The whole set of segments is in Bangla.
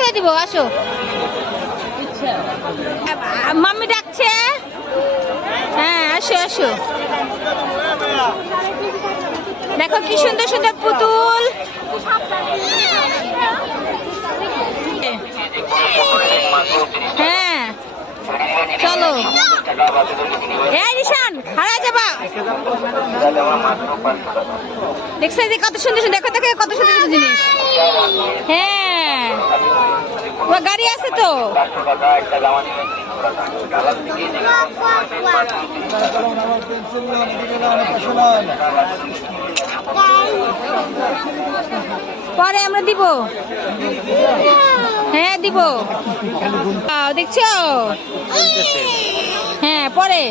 খুলে দিব, আসো। মাম্মি ডাকছে। হ্যাঁ আসো আসো। দেখো কি সুন্দর সুন্দর পুতুল। হ্যাঁ চলো। এই নিশান হারা যাবা। দেখছ কত সুন্দর সুন্দর, দেখো দেখো, কত সুন্দর সুন্দর জিনিস হ্যাঁ তোমার গাড়ি আছে তো? পরে আমরা দিব। হ্যাঁ দিব। দেখছ? হ্যাঁ পরে।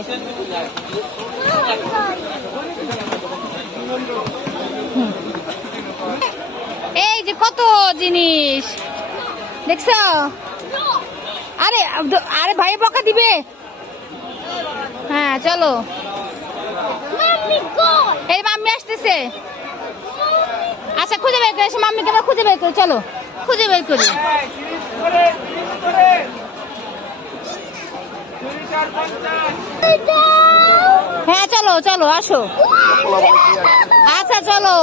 এই যে কত জিনিস? দেখছ? আরে আরে ভাই বকা দিবে? হ্যাঁ চলো। এই মাম্মি আসতেছে। আচ্ছা খুঁজে বের করে এসে মাম্মিকে আমরা খুঁজে বের করি চলো। খুঁজে বের করি। হ্যাঁ চলো চলো আসো। আচ্ছা চলো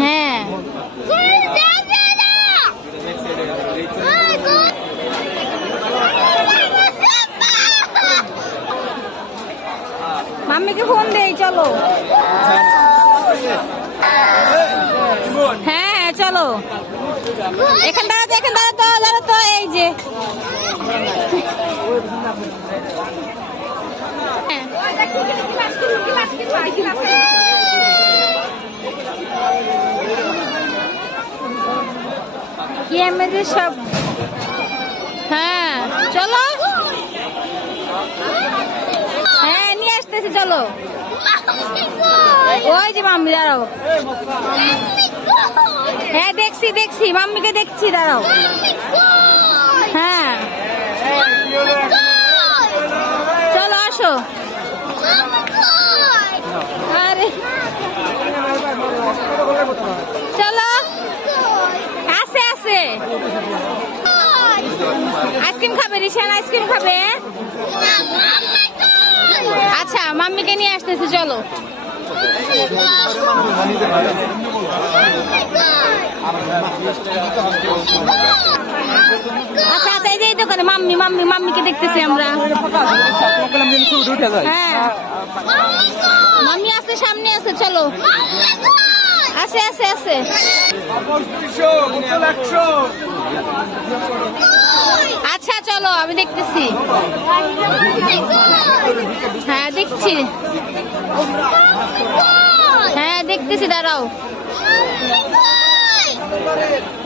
হ্যাঁ মাম্মিকে ফোন দেই, চলো। হ্যাঁ চলো। এখান দাঁড়াতো এখান দাঁড়াতো এই যে। কি আমাদের সব হ্যাঁ চলো হ্যাঁ নিয়ে ওই যে মাম্মি, দাঁড়াও। হ্যাঁ দেখছি দেখছি, মাম্মিকে দেখছি, দাঁড়াও। হ্যাঁ। চলো, আসো। আরে। চলো। আছে আছে। আইসক্রিম খাবে রিশান আইসক্রিম খাবে আচ্ছা মাম্মিকে নিয়ে আসতেছি, চলো। আচ্ছা আচ্ছা এই যে, এই দোকানে মাম্মি মাম্মি, মাম্মিকে দেখতেছি আমরা। হ্যাঁ। মাম্মি আছে, সামনে আছে, চলো। আছে আছে আছে। চলো, আমি দেখতেছি। হ্যাঁ দেখছি। হ্যাঁ দেখতেছি, দাঁড়াও।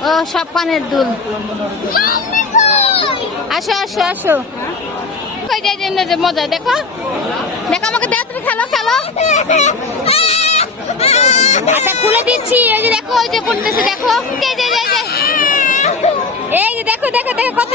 ও, সব পানের দুল। আসো আসো আসো। মজা, দেখো। দেখো, আমাকে তুমি খেলো খেলো। আচ্ছা খুলে দিচ্ছি। ওই যে দেখো ওই যে পড়তেছে, দেখো। এই যে, দেখো দেখো দেখো, কত